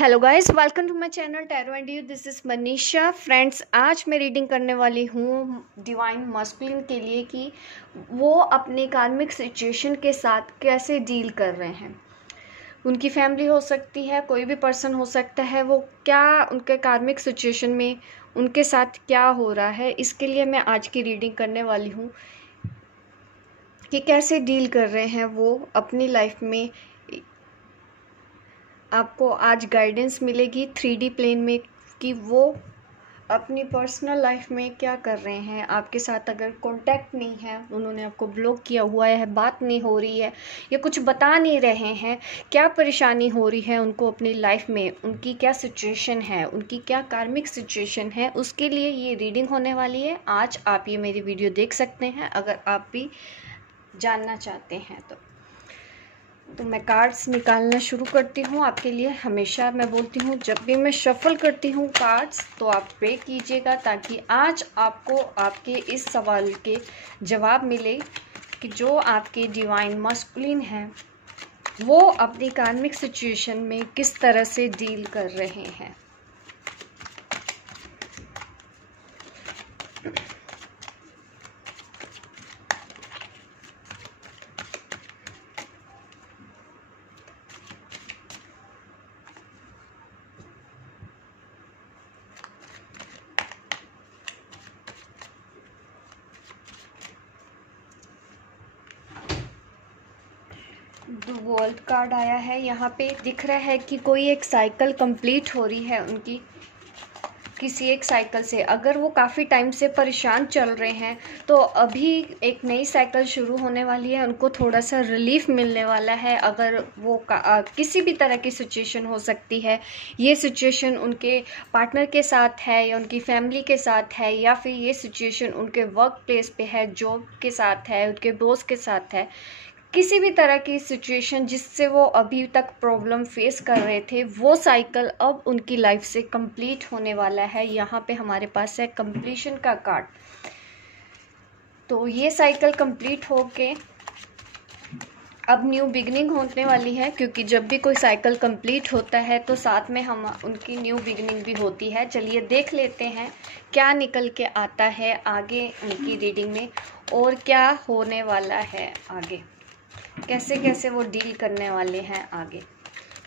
Hello guys, welcome to my channel tarot and you. This is Manisha. Friends, आज मैं reading करने वाली हूँ डिवाइन मस्कुलिन के लिए कि वो अपनी कार्मिक सिचुएशन के साथ कैसे डील कर रहे हैं। उनकी फैमिली हो सकती है, कोई भी पर्सन हो सकता है, वो क्या उनके कार्मिक सिचुएशन में उनके साथ क्या हो रहा है, इसके लिए मैं आज की रीडिंग करने वाली हूँ कि कैसे डील कर रहे हैं वो अपनी लाइफ में। आपको आज गाइडेंस मिलेगी 3D प्लेन में कि वो अपनी पर्सनल लाइफ में क्या कर रहे हैं। आपके साथ अगर कांटेक्ट नहीं है, उन्होंने आपको ब्लॉक किया हुआ है, बात नहीं हो रही है या कुछ बता नहीं रहे हैं, क्या परेशानी हो रही है उनको अपनी लाइफ में, उनकी क्या सिचुएशन है, उनकी क्या कार्मिक सिचुएशन है, उसके लिए ये रीडिंग होने वाली है। आज आप ये मेरी वीडियो देख सकते हैं अगर आप भी जानना चाहते हैं तो मैं कार्ड्स निकालना शुरू करती हूँ आपके लिए। हमेशा मैं बोलती हूँ जब भी मैं शफल करती हूँ कार्ड्स तो आप प्रे कीजिएगा ताकि आज आपको आपके इस सवाल के जवाब मिले कि जो आपके डिवाइन मस्कुलिन हैं वो अपनी कार्मिक सिचुएशन में किस तरह से डील कर रहे हैं। द वर्ल्ड कार्ड आया है। यहाँ पे दिख रहा है कि कोई एक साइकिल कंप्लीट हो रही है उनकी किसी एक साइकिल से। अगर वो काफ़ी टाइम से परेशान चल रहे हैं तो अभी एक नई साइकिल शुरू होने वाली है, उनको थोड़ा सा रिलीफ मिलने वाला है। अगर वो किसी भी तरह की सिचुएशन हो सकती है, ये सिचुएशन उनके पार्टनर के साथ है या उनकी फैमिली के साथ है या फिर ये सिचुएशन उनके वर्क प्लेस पे है, जॉब के साथ है, उनके बॉस के साथ है, किसी भी तरह की सिचुएशन जिससे वो अभी तक प्रॉब्लम फेस कर रहे थे, वो साइकिल अब उनकी लाइफ से कंप्लीट होने वाला है। यहाँ पे हमारे पास है कंप्लीशन का कार्ड। तो ये साइकिल कंप्लीट होके अब न्यू बिगनिंग होने वाली है, क्योंकि जब भी कोई साइकिल कंप्लीट होता है तो साथ में हम उनकी न्यू बिगनिंग भी होती है। चलिए देख लेते हैं क्या निकल के आता है आगे उनकी रीडिंग में और क्या होने वाला है आगे, कैसे कैसे वो डील करने वाले हैं आगे,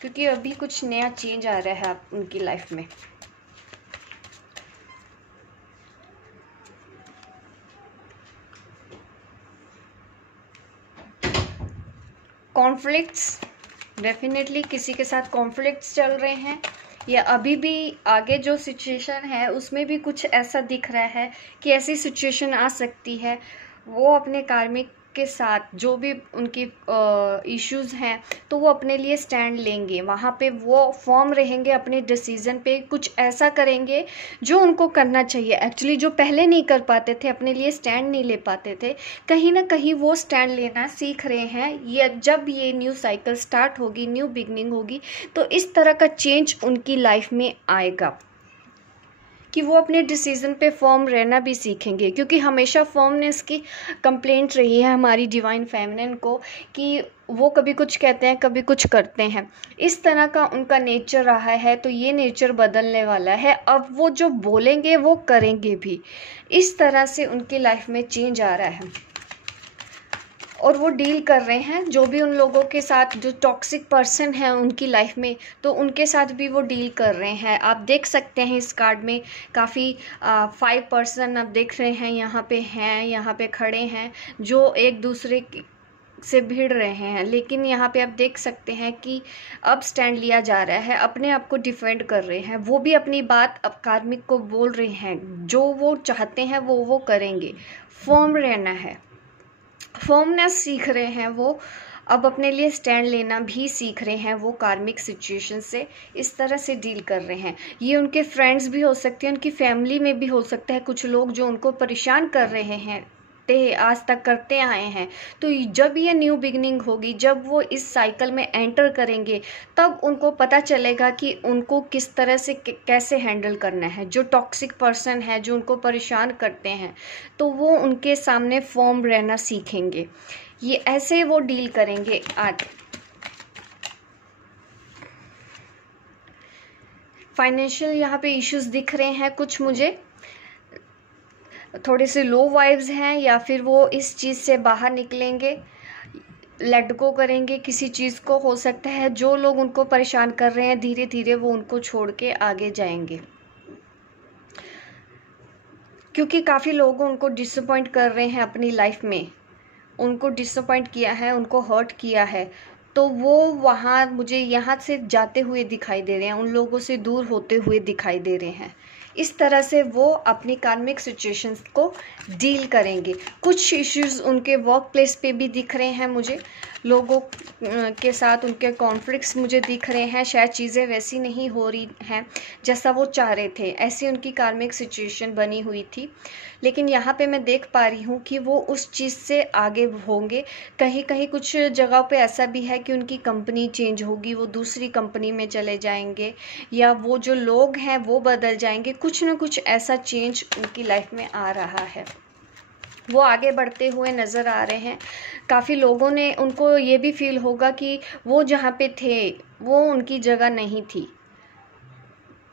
क्योंकि अभी कुछ नया चेंज आ रहा है उनकी लाइफ में। कॉन्फ्लिक्ट्स, डेफिनेटली किसी के साथ कॉन्फ्लिक्ट्स चल रहे हैं या अभी भी आगे जो सिचुएशन है उसमें भी कुछ ऐसा दिख रहा है कि ऐसी सिचुएशन आ सकती है। वो अपने कार्मिक के साथ जो भी उनकी इश्यूज हैं तो वो अपने लिए स्टैंड लेंगे, वहाँ पे वो फर्म रहेंगे अपने डिसीजन पे, कुछ ऐसा करेंगे जो उनको करना चाहिए। एक्चुअली जो पहले नहीं कर पाते थे, अपने लिए स्टैंड नहीं ले पाते थे, कहीं ना कहीं वो स्टैंड लेना सीख रहे हैं। ये जब ये न्यू साइकिल स्टार्ट होगी, न्यू बिगनिंग होगी, तो इस तरह का चेंज उनकी लाइफ में आएगा कि वो अपने डिसीज़न पे फर्म रहना भी सीखेंगे। क्योंकि हमेशा फर्मनेस की कंप्लेंट रही है हमारी डिवाइन फेमिनिन को कि वो कभी कुछ कहते हैं, कभी कुछ करते हैं। इस तरह का उनका नेचर रहा है, तो ये नेचर बदलने वाला है। अब वो जो बोलेंगे वो करेंगे भी। इस तरह से उनकी लाइफ में चेंज आ रहा है और वो डील कर रहे हैं जो भी उन लोगों के साथ जो टॉक्सिक पर्सन है उनकी लाइफ में, तो उनके साथ भी वो डील कर रहे हैं। आप देख सकते हैं इस कार्ड में काफ़ी 5 पर्सन आप देख रहे हैं यहाँ पे हैं, यहाँ पे खड़े हैं जो एक दूसरे से भिड़ रहे हैं। लेकिन यहाँ पे आप देख सकते हैं कि अब स्टैंड लिया जा रहा है, अपने आप को डिफेंड कर रहे हैं। वो भी अपनी बात अब कार्मिक को बोल रहे हैं, जो वो चाहते हैं वो करेंगे। फर्म रहना है, फर्मनेस सीख रहे हैं वो, अब अपने लिए स्टैंड लेना भी सीख रहे हैं। वो कार्मिक सिचुएशन से इस तरह से डील कर रहे हैं। ये उनके फ्रेंड्स भी हो सकते हैं, उनकी फैमिली में भी हो सकता है कुछ लोग जो उनको परेशान कर रहे हैं, आज तक करते आए हैं। तो जब ये न्यू बिगनिंग होगी, जब वो इस साइकिल में एंटर करेंगे, तब उनको पता चलेगा कि उनको किस तरह से कैसे हैंडल करना है। जो टॉक्सिक पर्सन है, जो उनको परेशान करते हैं, तो वो उनके सामने फर्म रहना सीखेंगे। ये ऐसे वो डील करेंगे आगे। फाइनेंशियल यहाँ पे इश्यूज दिख रहे हैं कुछ, मुझे थोड़े से लो वाइब्स हैं, या फिर वो इस चीज़ से बाहर निकलेंगे, लेट गो करेंगे किसी चीज़ को। हो सकता है जो लोग उनको परेशान कर रहे हैं धीरे धीरे वो उनको छोड़ के आगे जाएंगे, क्योंकि काफ़ी लोग उनको डिसअपॉइंट कर रहे हैं अपनी लाइफ में, उनको डिसअपॉइंट किया है, उनको हर्ट किया है, तो वो वहाँ मुझे यहाँ से जाते हुए दिखाई दे रहे हैं, उन लोगों से दूर होते हुए दिखाई दे रहे हैं। इस तरह से वो अपनी कार्मिक सिचुएशंस को डील करेंगे। कुछ इश्यूज उनके वर्क प्लेस पे भी दिख रहे हैं मुझे, लोगों के साथ उनके कॉन्फ्लिक्ट्स मुझे दिख रहे हैं। शायद चीज़ें वैसी नहीं हो रही हैं जैसा वो चाह रहे थे, ऐसी उनकी कार्मिक सिचुएशन बनी हुई थी। लेकिन यहाँ पे मैं देख पा रही हूँ कि वो उस चीज़ से आगे होंगे। कहीं कहीं कुछ जगह पे ऐसा भी है कि उनकी कंपनी चेंज होगी, वो दूसरी कंपनी में चले जाएंगे, या वो जो लोग हैं वो बदल जाएंगे। कुछ ना कुछ ऐसा चेंज उनकी लाइफ में आ रहा है, वो आगे बढ़ते हुए नज़र आ रहे हैं। काफ़ी लोगों ने, उनको ये भी फील होगा कि वो जहाँ पे थे वो उनकी जगह नहीं थी,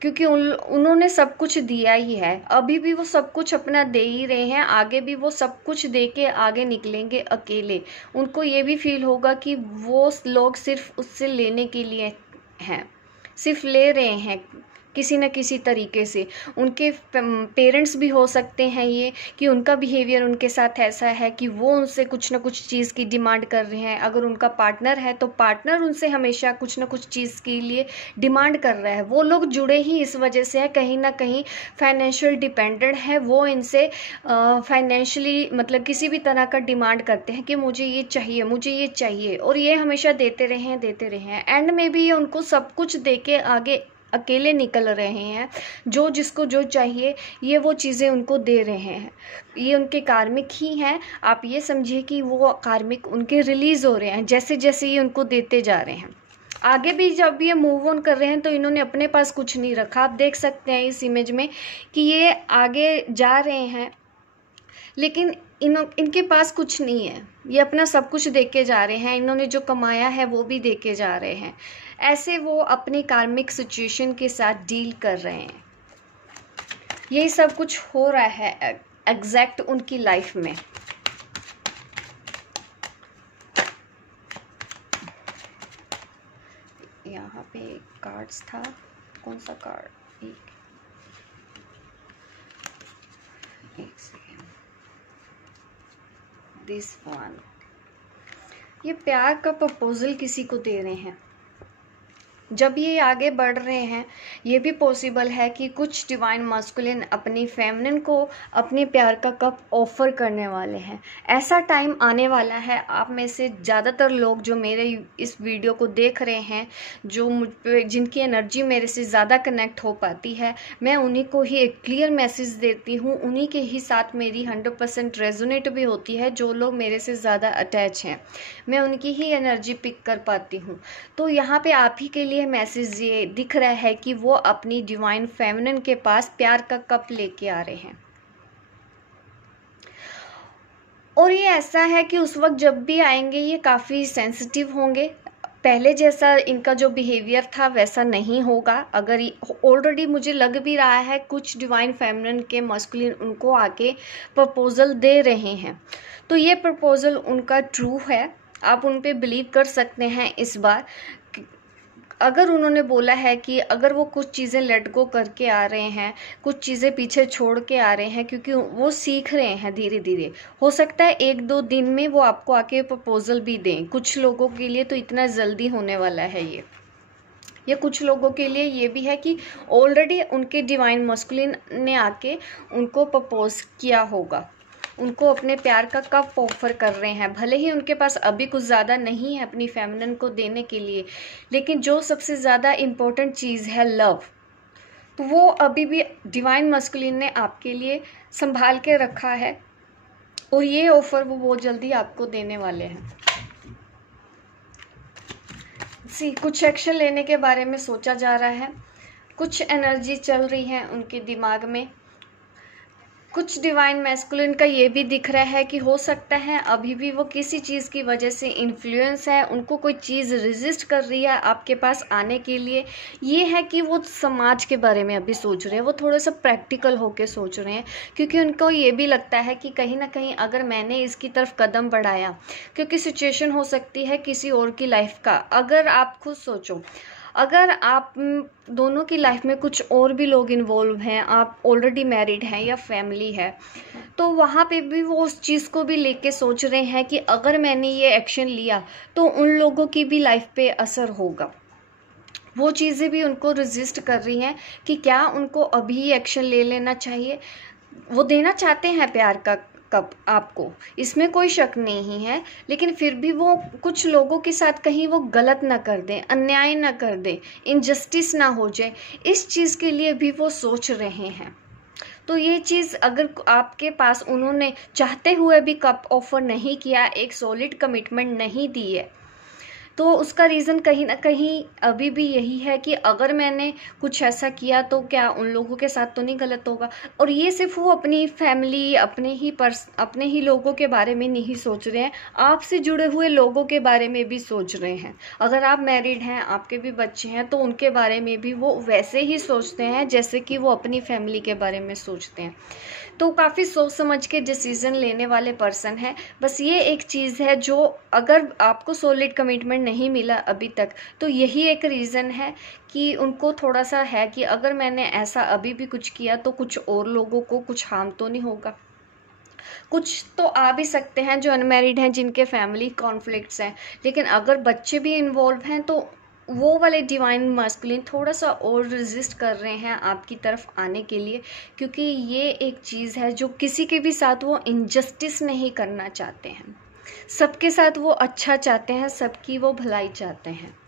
क्योंकि उन्होंने सब कुछ दिया ही है, अभी भी वो सब कुछ अपना दे ही रहे हैं, आगे भी वो सब कुछ दे के आगे निकलेंगे अकेले। उनको ये भी फील होगा कि वो लोग सिर्फ उससे लेने के लिए हैं, सिर्फ ले रहे हैं किसी न किसी तरीके से। उनके पेरेंट्स भी हो सकते हैं ये, कि उनका बिहेवियर उनके साथ ऐसा है कि वो उनसे कुछ ना कुछ चीज़ की डिमांड कर रहे हैं। अगर उनका पार्टनर है तो पार्टनर उनसे हमेशा कुछ ना कुछ चीज़ के लिए डिमांड कर रहा है। वो लोग जुड़े ही इस वजह से है, कहीं ना कहीं फाइनेंशियल डिपेंडेंट है, वो इनसे फाइनेंशियली मतलब किसी भी तरह का डिमांड करते हैं कि मुझे ये चाहिए, मुझे ये चाहिए, और ये हमेशा देते रहे हैं। एंड में भी ये उनको सब कुछ दे के आगे अकेले निकल रहे हैं। जो जिसको जो चाहिए ये वो चीज़ें उनको दे रहे हैं। ये उनके कार्मिक ही हैं। आप ये समझिए कि वो कार्मिक उनके रिलीज़ हो रहे हैं जैसे जैसे ये उनको देते जा रहे हैं। आगे भी जब ये मूव ऑन कर रहे हैं तो इन्होंने अपने पास कुछ नहीं रखा। आप देख सकते हैं इस इमेज में कि ये आगे जा रहे हैं लेकिन इनके पास कुछ नहीं है। ये अपना सब कुछ दे के जा रहे हैं, इन्होंने जो कमाया है वो भी दे के जा रहे हैं। ऐसे वो अपनी कार्मिक सिचुएशन के साथ डील कर रहे हैं। यही सब कुछ हो रहा है एग्जैक्ट उनकी लाइफ में। यहाँ पे कार्ड्स था, कौन सा कार्ड, एक सेकेंड, दिस वन। ये प्यार का प्रपोजल किसी को दे रहे हैं। जब ये आगे बढ़ रहे हैं ये भी पॉसिबल है कि कुछ डिवाइन मास्कुलिन अपनी फेमिनिन को अपने प्यार का कप ऑफर करने वाले हैं। ऐसा टाइम आने वाला है, आप में से ज़्यादातर लोग जो मेरे इस वीडियो को देख रहे हैं, जो मुझ पे जिनकी एनर्जी मेरे से ज़्यादा कनेक्ट हो पाती है, मैं उन्हीं को ही एक क्लियर मैसेज देती हूँ। उन्हीं के ही साथ मेरी 100% रेजोनेट भी होती है। जो लोग मेरे से ज़्यादा अटैच हैं मैं उनकी ही एनर्जी पिक कर पाती हूँ। तो यहाँ पे आप ही के लिए मैसेज ये दिख रहा है कि वो अपनी डिवाइन फेमिनिन के पास प्यार का कप लेके आ रहे हैं। और ये ऐसा है कि उस वक्त जब भी आएंगे ये काफ़ी सेंसिटिव होंगे। पहले जैसा इनका जो बिहेवियर था वैसा नहीं होगा। अगर ऑलरेडी मुझे लग भी रहा है कुछ डिवाइन फेमिनिन के मस्कुलिन उनको आके प्रपोजल दे रहे हैं, तो ये प्रपोजल उनका ट्रू है। आप उन पे बिलीव कर सकते हैं इस बार। अगर उन्होंने बोला है कि अगर वो कुछ चीज़ें लेट गो करके आ रहे हैं, कुछ चीज़ें पीछे छोड़ के आ रहे हैं, क्योंकि वो सीख रहे हैं धीरे धीरे, हो सकता है 1-2 दिन में वो आपको आके प्रपोजल भी दें। कुछ लोगों के लिए तो इतना जल्दी होने वाला है ये कुछ लोगों के लिए ये भी है कि ऑलरेडी उनके डिवाइन मस्कुलिन ने आके उनको प्रपोज किया होगा, उनको अपने प्यार का कप ऑफर कर रहे हैं। भले ही उनके पास अभी कुछ ज़्यादा नहीं है अपनी फेमिनिन को देने के लिए, लेकिन जो सबसे ज़्यादा इम्पोर्टेंट चीज़ है लव, तो वो अभी भी डिवाइन मस्कुलिन ने आपके लिए संभाल के रखा है। और ये ऑफर वो बहुत जल्दी आपको देने वाले हैं। कुछ एक्शन लेने के बारे में सोचा जा रहा है, कुछ एनर्जी चल रही है उनके दिमाग में। कुछ डिवाइन मैस्कुलिन का ये भी दिख रहा है कि हो सकता है अभी भी वो किसी चीज़ की वजह से इन्फ्लुएंस है, उनको कोई चीज़ रेजिस्ट कर रही है आपके पास आने के लिए। ये है कि वो समाज के बारे में अभी सोच रहे हैं, वो थोड़ा सा प्रैक्टिकल होके सोच रहे हैं, क्योंकि उनको ये भी लगता है कि कहीं ना कहीं अगर मैंने इसकी तरफ कदम बढ़ाया, क्योंकि सिचुएशन हो सकती है किसी और की लाइफ का। अगर आप खुद सोचो, अगर आप दोनों की लाइफ में कुछ और भी लोग इन्वॉल्व हैं, आप ऑलरेडी मैरिड हैं या फैमिली है, तो वहाँ पे भी वो उस चीज़ को भी लेके सोच रहे हैं कि अगर मैंने ये एक्शन लिया तो उन लोगों की भी लाइफ पे असर होगा। वो चीज़ें भी उनको रेजिस्ट कर रही हैं कि क्या उनको अभी एक्शन ले लेना चाहिए। वो देना चाहते हैं प्यार का कब आपको, इसमें कोई शक नहीं है, लेकिन फिर भी वो कुछ लोगों के साथ कहीं वो गलत ना कर दें, अन्याय ना कर दें, इनजस्टिस ना हो जाए, इस चीज़ के लिए भी वो सोच रहे हैं। तो ये चीज़ अगर आपके पास उन्होंने चाहते हुए भी कब ऑफर नहीं किया, एक सॉलिड कमिटमेंट नहीं दी है, तो उसका रीज़न कहीं ना कहीं अभी भी यही है कि अगर मैंने कुछ ऐसा किया तो क्या उन लोगों के साथ तो नहीं गलत होगा। और ये सिर्फ वो अपनी फैमिली, अपने ही लोगों के बारे में नहीं सोच रहे हैं, आपसे जुड़े हुए लोगों के बारे में भी सोच रहे हैं। अगर आप मैरिड हैं, आपके भी बच्चे हैं, तो उनके बारे में भी वो वैसे ही सोचते हैं जैसे कि वो अपनी फैमिली के बारे में सोचते हैं। तो काफ़ी सोच समझ के डिसीजन लेने वाले पर्सन है। बस ये एक चीज़ है जो, अगर आपको सॉलिड कमिटमेंट नहीं मिला अभी तक, तो यही एक रीज़न है कि उनको थोड़ा सा है कि अगर मैंने ऐसा अभी भी कुछ किया तो कुछ और लोगों को कुछ हार्म तो नहीं होगा। कुछ तो आ भी सकते हैं जो अनमैरिड हैं, जिनके फैमिली कॉन्फ्लिक्ट्स हैं, लेकिन अगर बच्चे भी इन्वॉल्व हैं तो वो वाले डिवाइन मास्कुलिन थोड़ा सा और रेजिस्ट कर रहे हैं आपकी तरफ आने के लिए, क्योंकि ये एक चीज़ है जो किसी के भी साथ वो इनजस्टिस नहीं करना चाहते हैं, सबके साथ वो अच्छा चाहते हैं, सबकी वो भलाई चाहते हैं।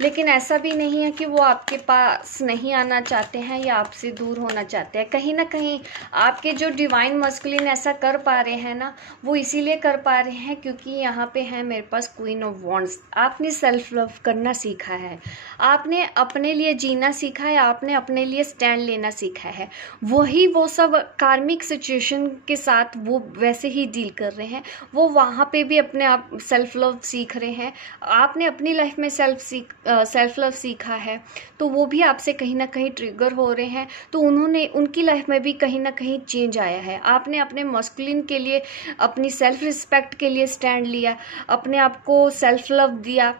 लेकिन ऐसा भी नहीं है कि वो आपके पास नहीं आना चाहते हैं या आपसे दूर होना चाहते हैं। कहीं ना कहीं आपके जो डिवाइन मस्कुलिन ऐसा कर पा रहे हैं ना, वो इसीलिए कर पा रहे हैं क्योंकि यहाँ पे है मेरे पास क्वीन ऑफ वॉन्ड्स। आपने सेल्फ लव करना सीखा है, आपने अपने लिए जीना सीखा है, आपने अपने लिए स्टैंड लेना सीखा है। वही वो सब कार्मिक सिचुएशन के साथ वो वैसे ही डील कर रहे हैं। वो वहाँ पे भी अपने आप सेल्फ लव सीख रहे हैं। आपने अपनी लाइफ में सेल्फ लव सीखा है, तो वो भी आपसे कहीं ना कहीं ट्रिगर हो रहे हैं। तो उनकी लाइफ में भी कहीं ना कहीं चेंज आया है। आपने अपने मस्कुलिन के लिए, अपनी सेल्फ रिस्पेक्ट के लिए स्टैंड लिया, अपने आप को सेल्फ लव दिया,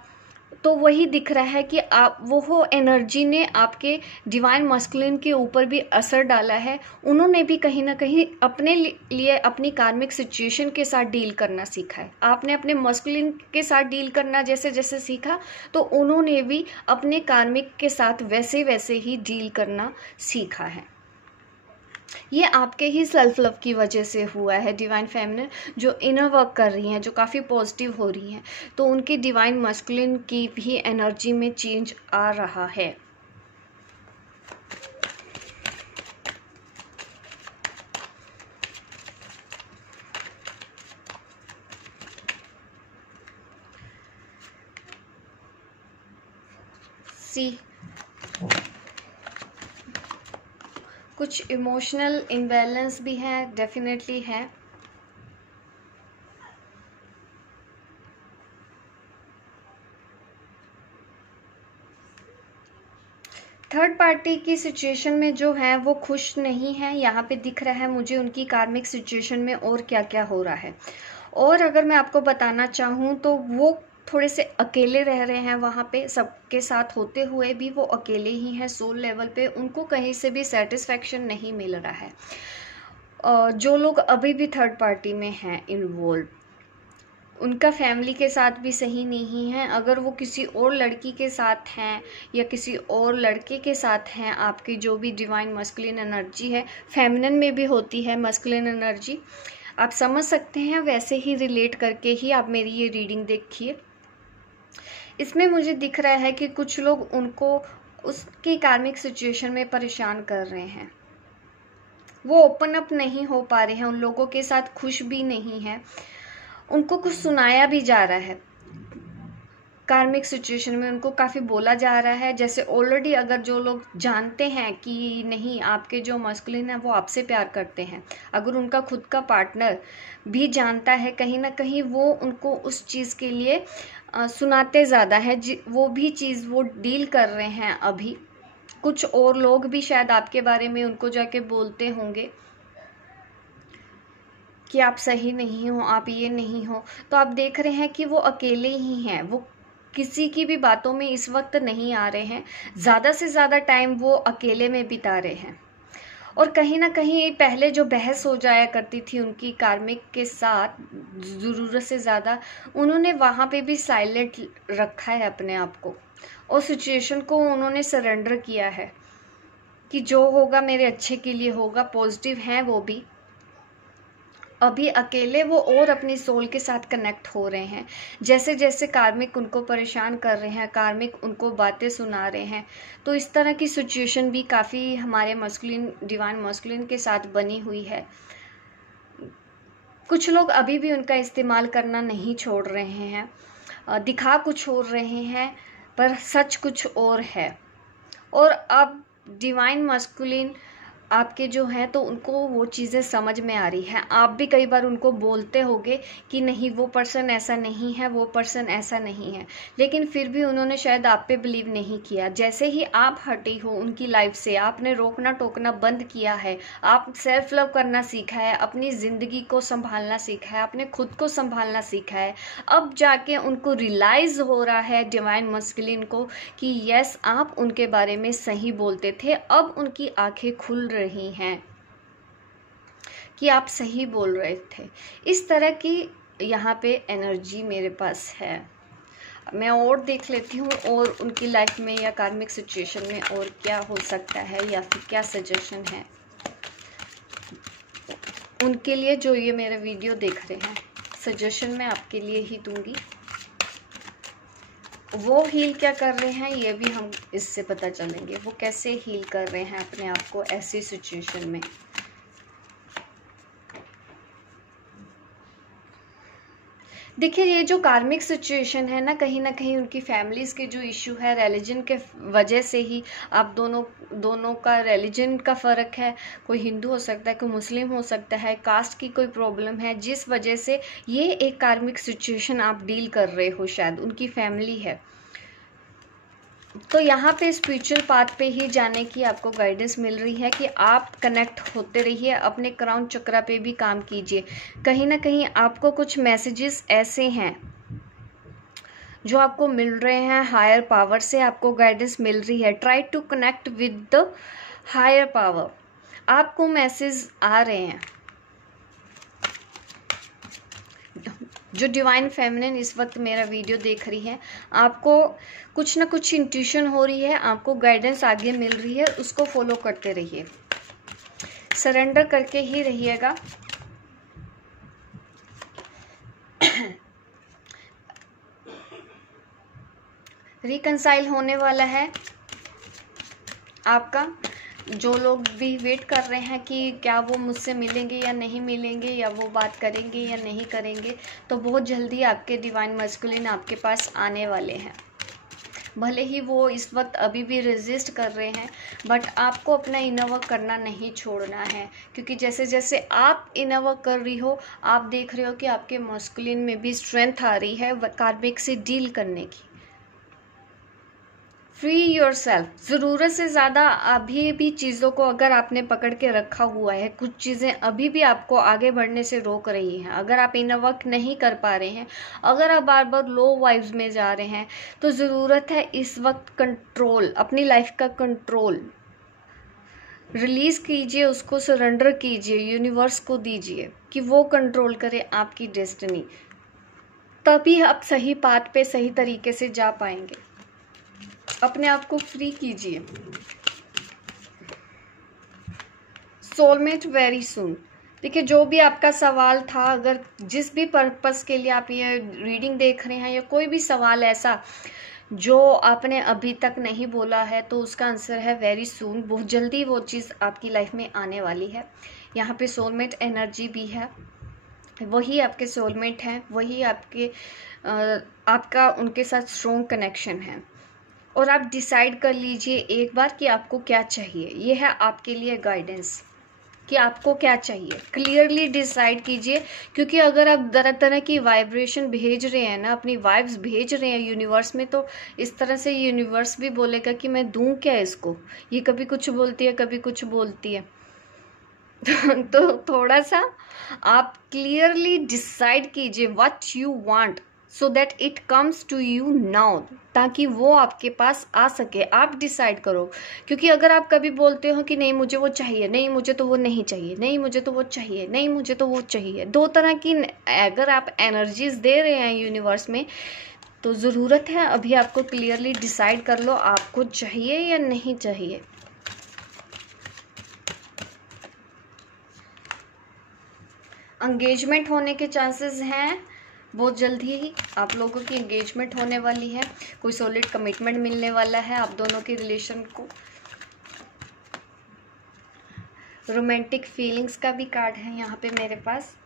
तो वही दिख रहा है कि आप वो एनर्जी ने आपके डिवाइन मस्कुलिन के ऊपर भी असर डाला है। उन्होंने भी कहीं ना कहीं अपने लिए अपनी कार्मिक सिचुएशन के साथ डील करना सीखा है। आपने अपने मस्कुलिन के साथ डील करना जैसे जैसे सीखा, तो उन्होंने भी अपने कार्मिक के साथ वैसे वैसे ही डील करना सीखा है। ये आपके ही सेल्फ लव की वजह से हुआ है। डिवाइन फेमिनिन जो इनर वर्क कर रही हैं, जो काफ़ी पॉजिटिव हो रही हैं, तो उनके डिवाइन मस्कुलिन की भी एनर्जी में चेंज आ रहा है। कुछ इमोशनल इम्बैलेंस भी है, डेफिनेटली है। थर्ड पार्टी की सिचुएशन में जो है वो खुश नहीं है। यहाँ पे दिख रहा है मुझे उनकी कार्मिक सिचुएशन में और क्या क्या हो रहा है। और अगर मैं आपको बताना चाहूँ तो वो थोड़े से अकेले रह रहे हैं वहाँ पे। सबके साथ होते हुए भी वो अकेले ही हैं सोल लेवल पे। उनको कहीं से भी सेटिस्फैक्शन नहीं मिल रहा है। जो लोग अभी भी थर्ड पार्टी में हैं इन्वॉल्व, उनका फैमिली के साथ भी सही नहीं है। अगर वो किसी और लड़की के साथ हैं या किसी और लड़के के साथ हैं, आपकी जो भी डिवाइन मस्कुलिन एनर्जी है, फेमिनिन में भी होती है मस्कुलिन एनर्जी, आप समझ सकते हैं। वैसे ही रिलेट करके ही आप मेरी ये रीडिंग देखिए। इसमें मुझे दिख रहा है कि कुछ लोग उनको उसकी कार्मिक सिचुएशन में परेशान कर रहे हैं। वो ओपन अप नहीं हो पा रहे हैं, उन लोगों के साथ खुश भी नहीं है, उनको कुछ सुनाया भी जा रहा है। कार्मिक सिचुएशन में उनको काफ़ी बोला जा रहा है। जैसे ऑलरेडी अगर जो लोग जानते हैं कि नहीं आपके जो मस्कुलिन है वो आपसे प्यार करते हैं, अगर उनका खुद का पार्टनर भी जानता है, कहीं ना कहीं वो उनको उस चीज़ के लिए सुनाते ज़्यादा है, वो भी चीज़ वो डील कर रहे हैं। अभी कुछ और लोग भी शायद आपके बारे में उनको जाके बोलते होंगे कि आप सही नहीं हो, आप ये नहीं हो। तो आप देख रहे हैं कि वो अकेले ही हैं, वो किसी की भी बातों में इस वक्त नहीं आ रहे हैं, ज़्यादा से ज़्यादा टाइम वो अकेले में बिता रहे हैं। और कहीं ना कहीं पहले जो बहस हो जाया करती थी उनकी कार्मिक के साथ ज़रूरत से ज़्यादा, उन्होंने वहाँ पे भी साइलेंट रखा है अपने आप को, और सिचुएशन को उन्होंने सरेंडर किया है कि जो होगा मेरे अच्छे के लिए होगा। पॉजिटिव हैं वो भी। अभी अकेले वो और अपनी सोल के साथ कनेक्ट हो रहे हैं। जैसे जैसे कार्मिक उनको परेशान कर रहे हैं, कार्मिक उनको बातें सुना रहे हैं, तो इस तरह की सिचुएशन भी काफ़ी हमारे मस्कुलिन, डिवाइन मस्कुलिन के साथ बनी हुई है। कुछ लोग अभी भी उनका इस्तेमाल करना नहीं छोड़ रहे हैं, दिखा कुछ और रहे हैं पर सच कुछ और है। और अब डिवाइन मस्कुलिन आपके जो हैं तो उनको वो चीज़ें समझ में आ रही हैं। आप भी कई बार उनको बोलते होगे कि नहीं वो पर्सन ऐसा नहीं है, वो पर्सन ऐसा नहीं है, लेकिन फिर भी उन्होंने शायद आप पे बिलीव नहीं किया। जैसे ही आप हटी हो उनकी लाइफ से, आपने रोकना टोकना बंद किया है, आप सेल्फ लव करना सीखा है, अपनी ज़िंदगी को संभालना सीखा है, आपने खुद को संभालना सीखा है, अब जाके उनको रियलाइज़ हो रहा है डिवाइन मस्कुलिन को कि यस आप उनके बारे में सही बोलते थे। अब उनकी आंखें खुल रही हैं कि आप सही बोल रहे थे। इस तरह की यहाँ पे एनर्जी मेरे पास है। मैं और देख लेती हूँ और उनकी लाइफ में या कार्मिक सिचुएशन में और क्या हो सकता है या फिर क्या सजेशन है उनके लिए जो ये मेरा वीडियो देख रहे हैं। सजेशन मैं आपके लिए ही दूंगी। वो हील क्या कर रहे हैं ये भी हम इससे पता चलेंगे, वो कैसे हील कर रहे हैं अपने आप को ऐसी सिचुएशन में। देखिए ये जो कार्मिक सिचुएशन है ना कहीं उनकी फैमिलीज़ के जो इशू है, रिलीजन के वजह से ही, आप दोनों का रिलीजन का फ़र्क है, कोई हिंदू हो सकता है, कोई मुस्लिम हो सकता है, कास्ट की कोई प्रॉब्लम है, जिस वजह से ये एक कार्मिक सिचुएशन आप डील कर रहे हो, शायद उनकी फैमिली है। तो यहाँ पे स्पिरिचुअल पाथ पे ही जाने की आपको गाइडेंस मिल रही है कि आप कनेक्ट होते रहिए, अपने क्राउन चक्रा पे भी काम कीजिए। कहीं ना कहीं आपको कुछ मैसेजेस ऐसे हैं जो आपको मिल रहे हैं, हायर पावर से आपको गाइडेंस मिल रही है। Try to connect with the higher power, आपको मैसेज आ रहे हैं। जो डिवाइन फेमिनिन इस वक्त मेरा वीडियो देख रही है, आपको कुछ ना कुछ इंट्यूशन हो रही है, आपको गाइडेंस आगे मिल रही है, उसको फॉलो करते रहिए, सरेंडर करके ही रहिएगा। रिकंसाइल होने वाला है आपका। जो लोग भी वेट कर रहे हैं कि क्या वो मुझसे मिलेंगे या नहीं मिलेंगे, या वो बात करेंगे या नहीं करेंगे, तो बहुत जल्दी आपके डिवाइन मस्कुलिन आपके पास आने वाले हैं। भले ही वो इस वक्त अभी भी रेजिस्ट कर रहे हैं, बट आपको अपना इनर वर्क करना नहीं छोड़ना है, क्योंकि जैसे जैसे आप इनर वर्क कर रही हो, आप देख रहे हो कि आपके मस्कुलिन में भी स्ट्रेंथ आ रही है कार्मिक से डील करने की। Free yourself. ज़रूरत से ज़्यादा अभी भी चीज़ों को अगर आपने पकड़ के रखा हुआ है, कुछ चीज़ें अभी भी आपको आगे बढ़ने से रोक रही हैं, अगर आप इनर वर्क नहीं कर पा रहे हैं, अगर आप बार बार लो वाइब्स में जा रहे हैं, तो ज़रूरत है इस वक्त कंट्रोल, अपनी लाइफ का कंट्रोल रिलीज़ कीजिए, उसको सरेंडर कीजिए, यूनिवर्स को दीजिए कि वो कंट्रोल करे आपकी डेस्टिनी। तभी आप सही पाथ पे सही तरीके से जा पाएंगे। अपने आप को फ्री कीजिए। Soulmate very soon. देखिए जो भी आपका सवाल था, अगर जिस भी पर्पस के लिए आप ये रीडिंग देख रहे हैं, या कोई भी सवाल ऐसा जो आपने अभी तक नहीं बोला है, तो उसका आंसर है वेरी सून। बहुत जल्दी वो चीज़ आपकी लाइफ में आने वाली है। यहाँ पे सोलमेट एनर्जी भी है, वही आपके सोलमेट हैं, वही आपका उनके साथ स्ट्रॉन्ग कनेक्शन है। और आप डिसाइड कर लीजिए एक बार कि आपको क्या चाहिए। ये है आपके लिए गाइडेंस कि आपको क्या चाहिए, क्लियरली डिसाइड कीजिए। क्योंकि अगर आप तरह तरह की वाइब्रेशन भेज रहे हैं ना, अपनी वाइब्स भेज रहे हैं यूनिवर्स में, तो इस तरह से यूनिवर्स भी बोलेगा कि मैं दूं क्या इसको। ये कभी कुछ बोलती है, कभी कुछ बोलती है। तो थोड़ा सा आप क्लियरली डिसाइड कीजिए what you want, so that it comes to you now, ताकि वो आपके पास आ सके। आप डिसाइड करो। क्योंकि अगर आप कभी बोलते हो कि नहीं मुझे वो चाहिए, नहीं मुझे तो वो नहीं चाहिए, नहीं मुझे तो वो चाहिए, नहीं मुझे तो वो चाहिए, दो तरह की अगर आप एनर्जीज दे रहे हैं यूनिवर्स में, तो ज़रूरत है अभी आपको क्लियरली डिसाइड कर लो आपको चाहिए या नहीं चाहिए। एंगेजमेंट होने के चांसेस हैं, बहुत जल्दी ही आप लोगों की एंगेजमेंट होने वाली है। कोई सॉलिड कमिटमेंट मिलने वाला है आप दोनों के रिलेशन को। रोमांटिक फीलिंग्स का भी कार्ड है यहाँ पे मेरे पास।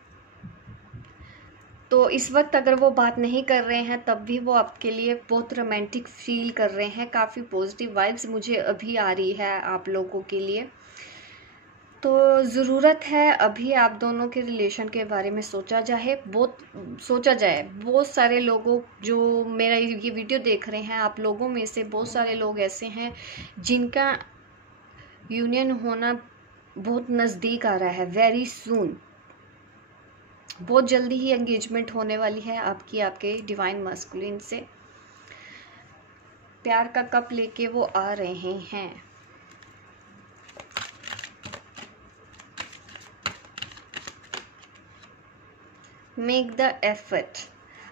तो इस वक्त अगर वो बात नहीं कर रहे हैं तब भी वो आपके लिए बहुत रोमांटिक फील कर रहे हैं। काफ़ी पॉजिटिव वाइब्स मुझे अभी आ रही है आप लोगों के लिए। तो ज़रूरत है अभी आप दोनों के रिलेशन के बारे में सोचा जाए, बहुत सारे लोगों जो मेरा ये वीडियो देख रहे हैं, आप लोगों में से बहुत सारे लोग ऐसे हैं जिनका यूनियन होना बहुत नज़दीक आ रहा है। वेरी सून, बहुत जल्दी ही एंगेजमेंट होने वाली है आपके डिवाइन मस्कुलिन से। प्यार का कप लेके वो आ रहे हैं। मेक द एफर्ट,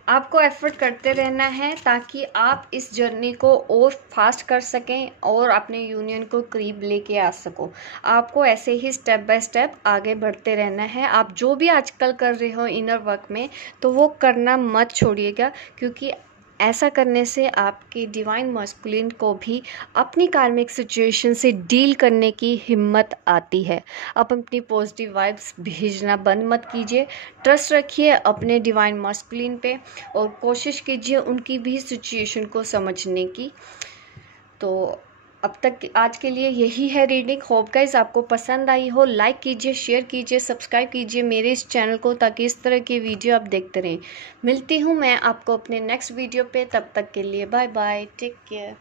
आपको एफर्ट करते रहना है ताकि आप इस जर्नी को और फास्ट कर सकें और अपने यूनियन को करीब लेके आ सको। आपको ऐसे ही स्टेप बाय स्टेप आगे बढ़ते रहना है। आप जो भी आजकल कर रहे हो इनर वर्क में, तो वो करना मत छोड़िएगा, क्योंकि ऐसा करने से आपके डिवाइन मस्कुलिन को भी अपनी कार्मिक सिचुएशन से डील करने की हिम्मत आती है। आप अपनी पॉजिटिव वाइब्स भेजना बंद मत कीजिए। ट्रस्ट रखिए अपने डिवाइन मस्कुलिन पे और कोशिश कीजिए उनकी भी सिचुएशन को समझने की। तो अब तक आज के लिए यही है रीडिंग। होप गाइस आपको पसंद आई हो। लाइक कीजिए, शेयर कीजिए, सब्सक्राइब कीजिए मेरे इस चैनल को, ताकि इस तरह के वीडियो आप देखते रहें। मिलती हूँ मैं आपको अपने नेक्स्ट वीडियो पे, तब तक के लिए बाय बाय, टेक केयर।